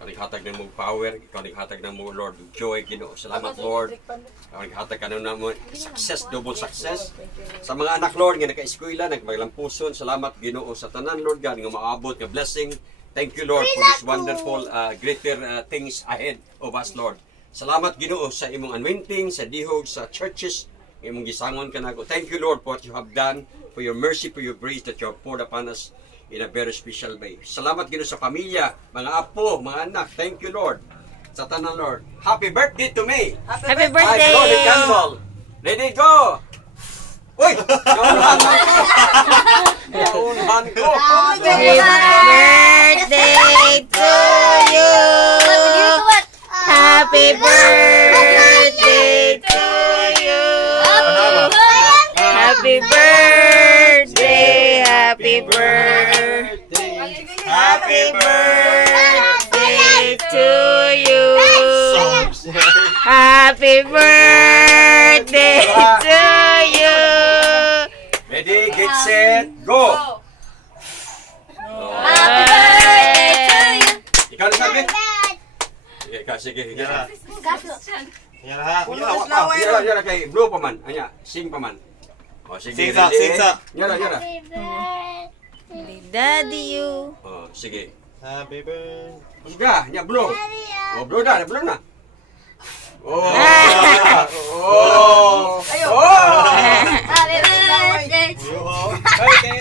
Naghatag ng mong power, ikaw naghatag ng mong Lord joy, Ginoo. Salamat Lord. Ikaw naghatag ka na mo success, double success. Sa mga anak Lord nga naka-eskwela, nagmaglampuson, salamat Ginoo sa tanan Lord God nga maabot nga blessing. Thank you Lord for this wonderful greater things ahead of us Lord. Salamat Ginoo sa imong anointing, sa dihog, sa churches, imong gisangon ka nako. Thank you Lord for what you have done, for your mercy, for your grace that you have poured upon us in a very special way. Salamat Ginoo sa pamilya, mga apo, mga anak. Thank you Lord. Sa tanan Lord. Happy birthday to me. Happy birthday. I blow the candle. Ready, go. Uy! Naunahan ko. Naunahan ko. Happy birthday to you. Happy birthday to you. Happy birthday. Happy birthday. Happy birthday to you. Happy birthday to you. Ready, get set, go. Happy birthday to you. Ikaw na sabi? Sige, sige. Yara kay blue pa man. Anya, sing pa man. O sige, Singsa. Yara. Daddy you. O sige. Happy birthday. Uga, nya blue. O blue na. Oh. Oh. Happy birthday. Okay.